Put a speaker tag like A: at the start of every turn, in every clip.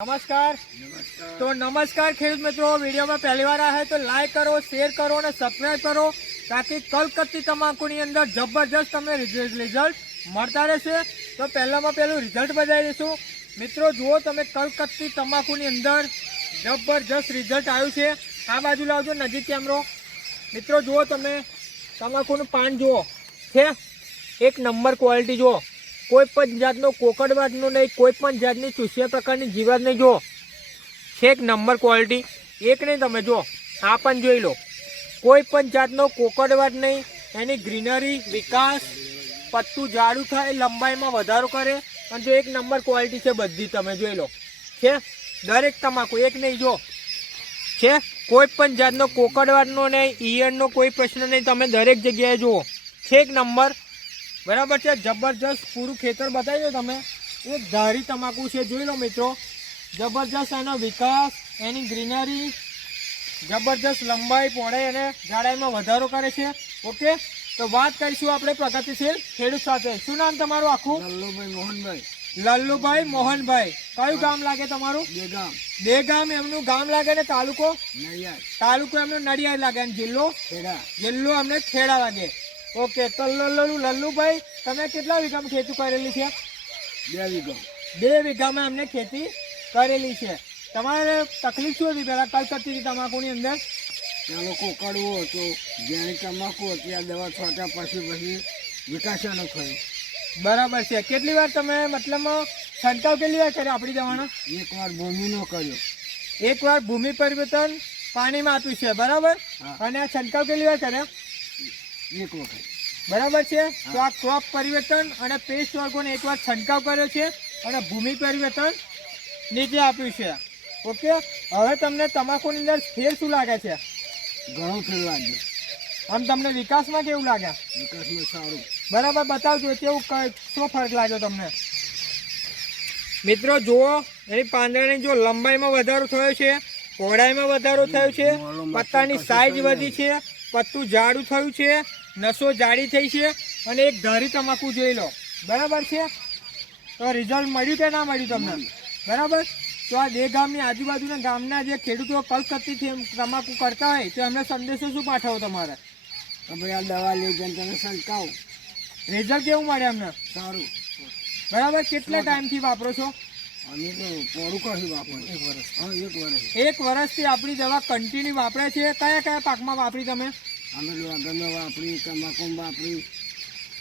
A: નમસ્કાર. તો નમસ્કાર ખેડૂત મિત્રો વિડીયોમાં પહેલી વાર આવે તો લાઈક કરો શેર કરો અને સબસ્ક્રાઈબ કરો તાકી કલકત્તી તમાકુની અંદર જબરજસ્ત તમને રિઝલ્ટ મળતા રહેશે. તો પહેલામાં પહેલું રિઝલ્ટ બતાવી દઈશું. મિત્રો જુઓ તમે કલકત્તી તમાકુની અંદર જબરજસ્ત રિઝલ્ટ આવ્યું છે. આ બાજુ લાવજો નજીક કેમેરો મિત્રો જુઓ તમે તમાકુનું પાન જુઓ. છે? એક નંબર ક્વોલિટી જુઓ. કોઈ પણ જાતનો કોકડવાદનો નહીં, કોઈ પણ જાતની ચૂસ્યા પ્રકારની જીવાત નહીં. જુઓ છે એક નંબર ક્વોલિટી. એક નહીં તમે, જુઓ, આ પણ જોઈ લો. કોઈ પણ જાતનો કોકડવાદ નહીં, એની ગ્રીનરી, વિકાસ, પત્તું જાડું થાય, લંબાઈમાં વધારો કરે. અને જો એક નંબર ક્વોલિટી છે બધી, તમે જોઈ લો. છે? દરેક તમાકુ, એક નહીં જો છે? કોઈ પણ જાતનો કોકડવાટનો નહીં, ઈયળનો કોઈ પ્રશ્ન નહીં, તમે દરેક જગ્યાએ જુઓ. છે એક નંબર બરાબર છે જબરજસ્ત પૂરું ખેતર બતાવી દો તમે. એક ધારી તમાકુ છે જોઈ લો મિત્રો. જબરજસ્ત એનો વિકાસ એની ગ્રીનરી જબરજસ્ત લંબાઈ પહોળાઈ અને જાડાઈમાં વધારો કરે છે. ઓકે? તો વાત કરીશું આપણે પ્રગતિશીલ ખેડૂત સાથે. શું નામ તમારું આખું?
B: લલ્લુભાઈ મોહનભાઈ.
A: લલ્લુભાઈ મોહનભાઈ. કયું ગામ લાગે તમારું?
B: બે ગામ.
A: બે ગામ એમનું ગામ લાગે ને તાલુકો?
B: નડિયાદ.
A: તાલુકો એમનો નડિયાદ લાગે અને જિલ્લો?
B: ખેડા.
A: જિલ્લો અમને ખેડા લાગે. ઓકે તો લલ્લુ લલ્લુભાઈ તમે કેટલા વીઘામાં ખેતી કરેલી છે?
B: બે વીઘા.
A: બે વીઘામાં અમને ખેતી કરેલી છે. તમારે તકલીફ શું હતી? પહેલાં કલકત્તી તમાકુની અંદર?
B: ત્યાં લોકો કડવો હતો જ્યારે તમાકુ હતી આ દવા છોટા પછી પછી વિકાસનો થયો.
A: બરાબર છે. કેટલી વાર તમે મતલબ છંટકાવ કેટલી વાર કર્યો આપણી દવાનો?
B: એકવાર ભૂમિનો કર્યો.
A: એકવાર ભૂમિ પરિવર્તન પાણીમાં આપ્યું છે. બરાબર. અને આ છંટકાવ કેટલી વાર કર્યો?
B: એક વખત
A: બરાબર છે? તો આ ક્રોપ પરિવર્તન અને પેસ્ટ વર્ગોને એકવાર છંટકાવ કર્યો છે અને ભૂમિ પરિવર્તન નીચે આપ્યું છે. ઓકે હવે તમને તમાકુની અંદર ફેર શું લાગે છે?
B: ઘણો ફેર લાગે
A: આમ તમને વિકાસમાં કેવું લાગે?
B: વિકાસમાં સારું.
A: બરાબર બતાવજો કેવું શું ફરક લાગ્યો તમને? મિત્રો જુઓ એની પાંદડાની જો લંબાઈમાં વધારો થયો છે પહોળાઈમાં વધારો થયો છે પત્તાની સાઈઝ વધી છે પત્તું જાડું થયું છે નસો જાડી થઈ છે અને એક ધારી તમાકુ જોઈ લો. બરાબર છે? તો રિઝલ્ટ મળ્યું કે ના મળ્યું તમને? બરાબર? તો આ બે ગામની આજુબાજુના ગામના જે ખેડૂતો કલકત્તીથી તમાકુ કરતા હોય તો એમને સંદેશો શું પાઠવો તમારે?
B: ભાઈ આ દવા લેજો તમે સંકાવો
A: રિઝલ્ટ કેવું મળે અમને
B: સારું.
A: બરાબર? કેટલા ટાઈમથી વાપરો છો?
B: અમે તો પોરું કર્યું વાપર એક વર્ષ હા એક વર્ષ
A: એક વર્ષથી આપણી દવા કન્ટિન્યુ વાપરે છે? કયા કયા પાકમાં વાપરી તમે?
B: અમે લોગનમાં વાપરી તમાકુમાં વાપરી.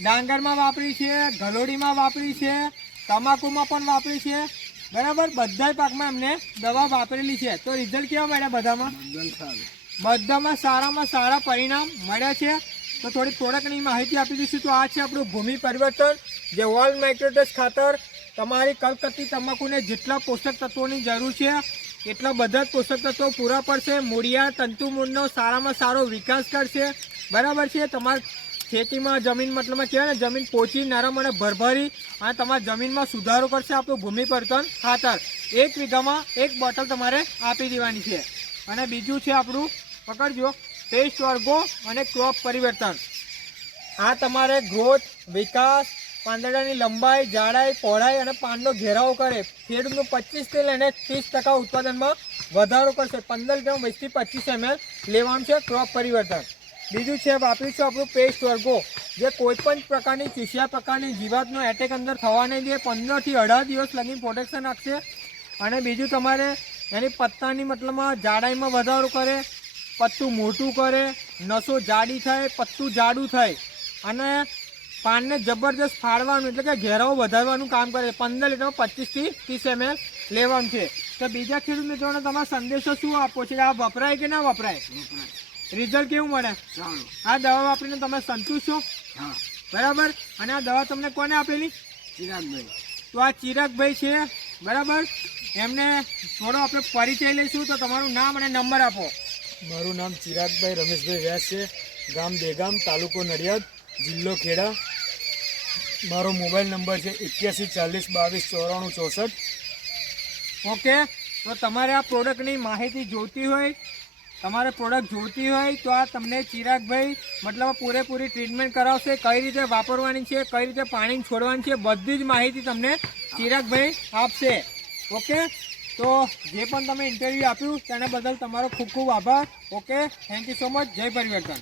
A: ડાંગરમાં વાપરી છે ગલોડીમાં વાપરી છે તમાકુમાં પણ વાપરી છે. બરાબર? બધા પાકમાં એમને દવા વાપરેલી છે. તો રિઝલ્ટ કેવા મળ્યા બધામાં? બધામાં સારામાં સારા પરિણામ મળ્યા છે. તો થોડી પ્રોડક્ટની માહિતી આપી દઈશું. તો આ છે આપણું ભૂમિ પરિવર્તન જે વોલ માઇક્રોટેસ ખાતર તમારી કલકત્તી તમાકુને જેટલા પોષક તત્વોની જરૂર છે, એટલા બધા જ પોષક તત્વો પૂરા પડશે. મૂળિયા તંતુમૂળનો સારામાં સારો વિકાસ કરશે. બરાબર છે? તમારા ખેતીમાં જમીન મતલબમાં કહેવાય ને, જમીન પોચી નરમ અને ભરભરી અને તમારા જમીનમાં સુધારો કરશે આપણું ભૂમિ પરિવર્તન ખાતર. એક વીઘામાં એક બોટલ તમારે આપી દેવાની છે. અને બીજું છે આપણું, પકડજો પેસ્ટ વર્ગો અને ક્રોપ પરિવર્તન. આ તમારે ગ્રોથ વિકાસ પાંદડાની લંબાઈ, જાડાઈ, પહોળાઈ અને પાનનો ઘેરાવો કરે. ખેડૂતનું પચીસથી લઈને ત્રીસ ટકા ઉત્પાદનમાં વધારો કરશે. પંદર ગ્રામ વીસથી પચીસ એમએલ લેવાનું છે ક્રોપ પરિવર્તન. બીજું છે વાપરીશું આપણું પેસ્ટ વર્ગો, જે કોઈપણ પ્રકારની ચીસિયા પ્રકારની જીવાતનો એટેક અંદર થવા નહીં દે. પંદરથી અઢાર દિવસ લગી પ્રોટેક્શન આપશે. અને બીજું, તમારે એની પત્તાની મતલબમાં જાડાઈમાં વધારો કરે, પત્તું મોટું કરે, નસો જાડી થાય, પત્તું જાડું થાય. અને પાનને જબરદસ્ત ફાળવાનું એટલે કે ઘેરાવો વધારવાનું કામ કરે. પંદર લીટરમાં પચીસથી ત્રીસ એમએલ લેવાનું છે. તો બીજા ખેડૂત મિત્રોને તમારો સંદેશો શું આપવો છે? આ વપરાય કે ના વપરાય? રિઝલ્ટ કેવું મળે? આ દવા વાપરીને તમે સંતુષ્ટ છો?
B: હા.
A: બરાબર? અને આ દવા તમને કોને આપેલી?
B: ચિરાગભાઈ.
A: તો આ ચિરાગભાઈ છે. બરાબર? એમને થોડો આપણે પરિચય લઈશું. તો તમારું નામ અને નંબર આપો.
C: મારું નામ ચિરાગભાઈ રમેશભાઈ વ્યાસ છે. ગામ બેગામ તાલુકો નડિયાદ. જિલ્લો ખેડા. મારો મોબાઈલ નંબર છે એક્યાસી ચાલીસ બાવીસ ચોરાણું ચોસઠ.
A: ઓકે, તો તમારે આ પ્રોડક્ટની માહિતી જોઈતી હોય, તમારે પ્રોડક્ટ જોઈતી હોય, તો આ તમને ચિરાગભાઈ મતલબ પૂરેપૂરી ટ્રીટમેન્ટ કરાવશે, કઈ રીતે વાપરવાની છે, કઈ રીતે પાણી છોડવાની છે, બધી જ માહિતી તમને ચિરાગભાઈ આપશે. ઓકે, તો જે પણ તમે ઇન્ટરવ્યૂ આપ્યું, તેના બદલ તમારો ખૂબ ખૂબ આભાર. Okay thank you so much જય પરિવર્તન.